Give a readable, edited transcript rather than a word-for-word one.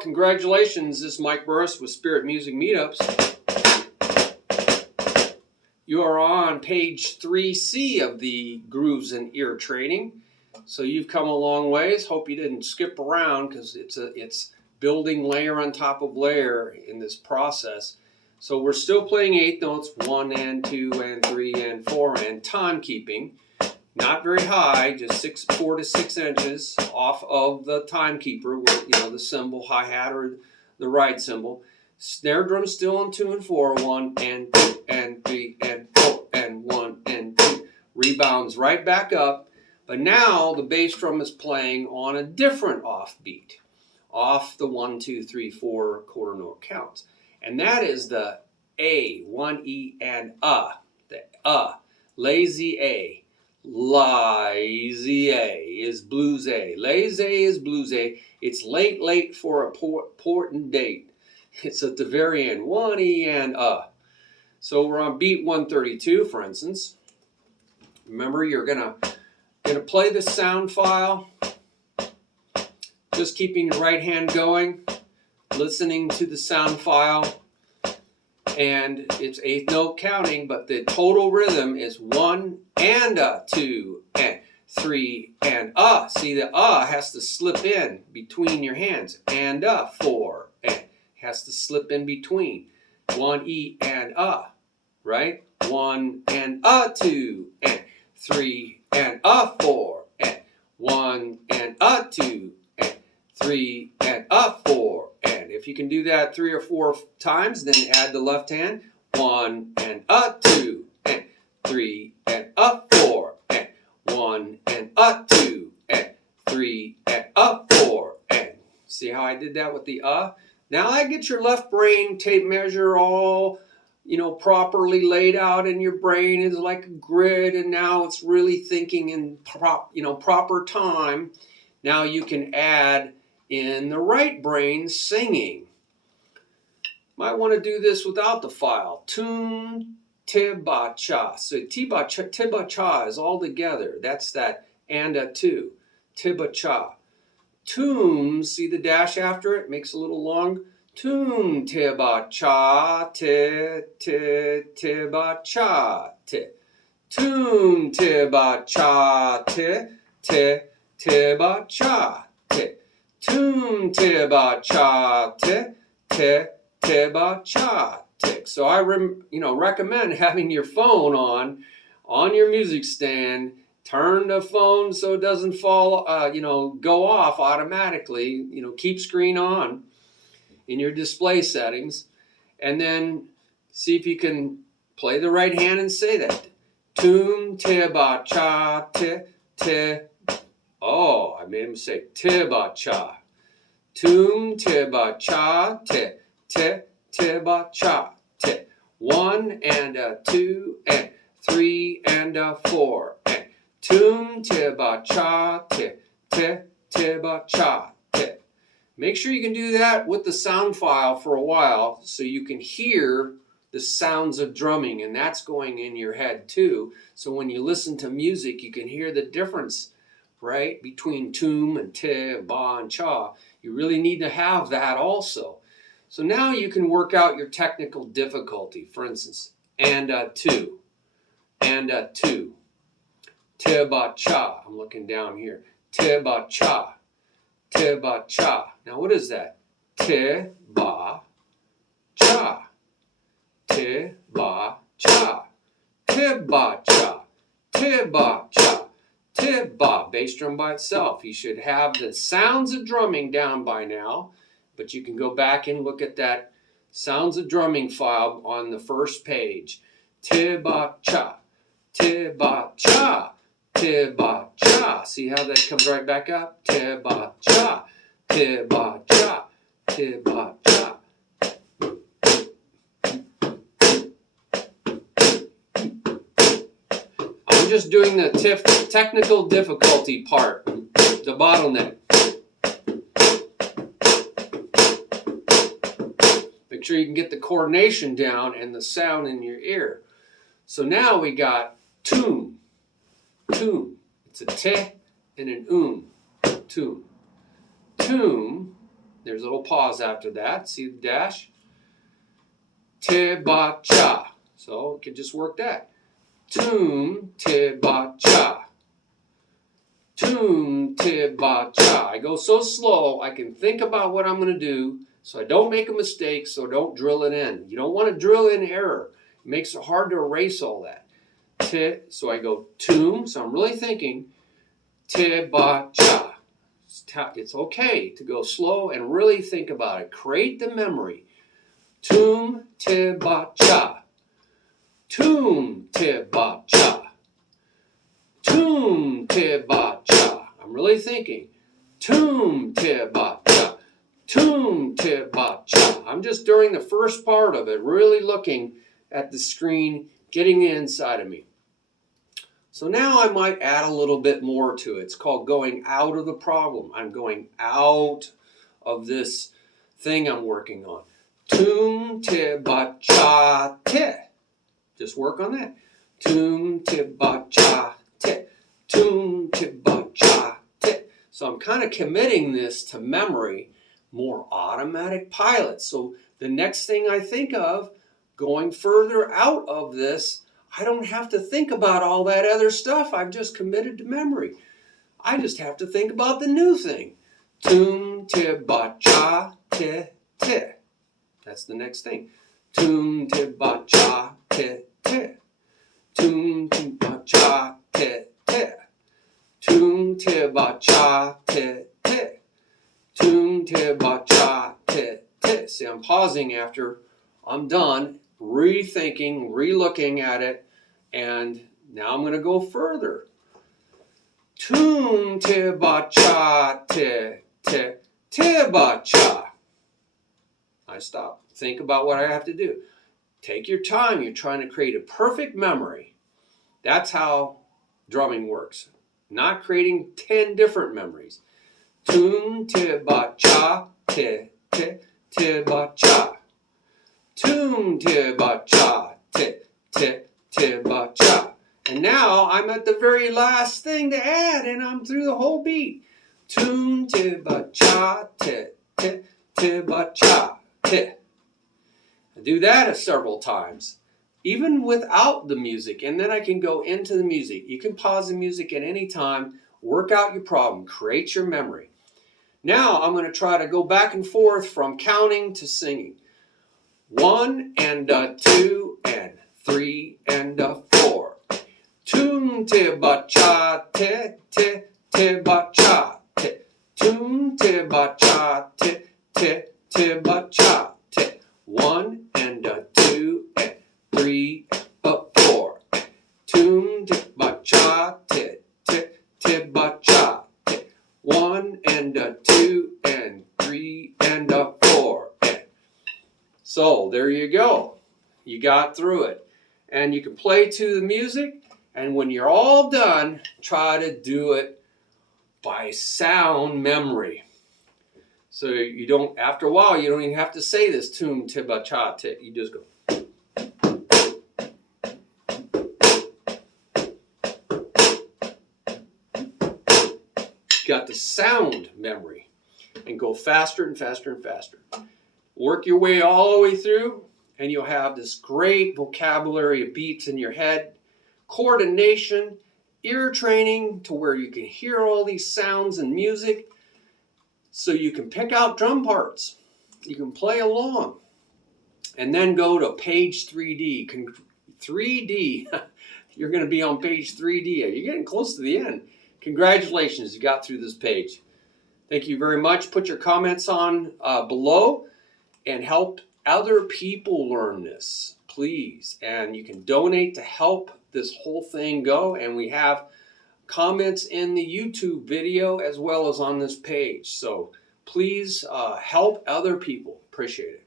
congratulations. This is Mike Burris with Spirit Music Meetups. You are on page 3C of the Grooves and Ear training. So you've come a long ways. Hope you didn't skip around because it's building layer on top of layer in this process. So we're still playing eighth notes, 1 and 2 and 3 and 4, and time keeping. Not very high, just 4 to 6 inches off of the timekeeper with, the cymbal, hi-hat, or the ride cymbal. Snare drum still on 2 and 4, 1 and 2 and 3 and 4 and 1 and 2. Rebounds right back up, but now the bass drum is playing on a different offbeat, off the 1, 2, 3, 4 quarter note counts. And that is the A, 1E and the lazy A. Lazy A is blues A. Lazy A is blues A. It's late for a important date. It's at the very end. 1E and So we're on beat 132, for instance. Remember, you're gonna play the sound file. Just keeping your right hand going, listening to the sound file. And it's eighth note counting, but the total rhythm is 1 and 2 and 3 and See, the has to slip in between your hands. And 4 and has to slip in between. 1E and right? 1 and 2 and 3 and 4 and 1 and 2 and 3 and 4. If you can do that 3 or 4 times, then add the left hand. 1 and 2 and 3 and 4 and 1 and 2 and 3 and 4 and see how I did that with the Now I get your left brain tape measure all properly laid out in your brain is like a grid, and now it's really thinking in proper time. Now you can add in the right brain singing. Might want to do this without the file. Tune tiba cha. So tiba cha is all together. That's that and a 2. Tiba cha. Tune, see the dash after it? Makes a little long. Tune tiba cha tiba cha Tune tiba cha tiba cha Tune tiba cha tiba cha tick. So I recommend having your phone on your music stand. Turn the phone so it doesn't fall go off automatically. Keep screen on in your display settings, and then see if you can play the right hand and say that. Tune tiba cha Oh, I made a mistake. Tiba cha. Tune tiba cha tiba cha 1 and 2 and 3 and 4 and tune tiba cha tiba cha Make sure you can do that with the sound file for a while so you can hear the sounds of drumming, and that's going in your head too. So when you listen to music, you can hear the difference, right, between tum and te, ba, and cha. You really need to have that also. So now you can work out your technical difficulty. For instance, and 2, and 2, te ba cha. I'm looking down here. Te ba cha, te ba cha. Now what is that? Te ba cha, te ba cha, te ba cha, te ba cha. Ba, bass drum by itself. You should have the sounds of drumming down by now, but you can go back and look at that sounds of drumming file on the first page. Tiba cha, tiba cha, tiba cha. See how that comes right back up? Tiba cha, tiba cha, tiba cha. Just doing the technical difficulty part, the bottleneck. Make sure you can get the coordination down and the sound in your ear. So now we got tune. It's a te and an tune. Tune. There's a little pause after that. See the dash? Te ba cha. So you can just work that. Toom te ba cha. Toom te ba cha. I go so slow I can think about what I'm going to do so I don't make a mistake, so don't drill it in. You don't want to drill in error. It makes it hard to erase all that. Te, so I go toom, so I'm really thinking te ba cha. It's okay to go slow and really think about it. Create the memory. Toom te ba cha. Toom te ba cha. Toom te ba cha. I'm really thinking. Toom te ba cha. Toom te ba cha. I'm just during the first part of it, really looking at the screen, getting the inside of me. So now I might add a little bit more to it. It's called going out of the problem. I'm going out of this thing I'm working on. Toom te ba cha te. Just work on that. Toom te ba cha te. Toom te ba cha te. So I'm kind of committing this to memory, more automatic pilot. So the next thing I think of, going further out of this, I don't have to think about all that other stuff I've just committed to memory. I just have to think about the new thing. Toom te ba cha te te. That's the next thing. Toom te ba cha te te. Toom te ba cha te te. Toom te ba cha te te. Toom te ba cha te te. See, I'm pausing after I'm done, rethinking, re-looking at it, and now I'm going to go further. Toom te ba cha te te te ba cha. I stop. Think about what I have to do. Take your time. You're trying to create a perfect memory. That's how drumming works. Not creating 10 different memories. Toom te ba cha te te te ba cha. Toom te ba cha te te te ba cha. And now I'm at the very last thing to add, and I'm through the whole beat. Toom te ba cha te te te ba cha te. I do that several times, even without the music, and then I can go into the music. You can pause the music at any time, work out your problem, create your memory. Now I'm going to try to go back and forth from counting to singing. 1 and 2 and 3 and 4. Toom te ba cha te te te ba cha te. Toom te ba cha te te te ba cha te. 1 and 2 and 3 and 4. Toom te ba cha te te te ba cha te. 1 and 2 and 3 and 4. So there you go. You got through it. And you can play to the music, and when you're all done, try to do it by sound memory. So you don't, after a while, you don't even have to say this toom te ba cha te. You just go. You got the sound memory, and go faster and faster and faster. Work your way all the way through, and you'll have this great vocabulary of beats in your head, coordination, ear training to where you can hear all these sounds and music, so you can pick out drum parts. You can play along, and then go to page 3D. 3D, you're going to be on page 3D. You're getting close to the end. Congratulations, you got through this page. Thank you very much. Put your comments on below and help other people learn this, please. And you can donate to help this whole thing go. And we have comments in the YouTube video as well as on this page. So please help other people. Appreciate it.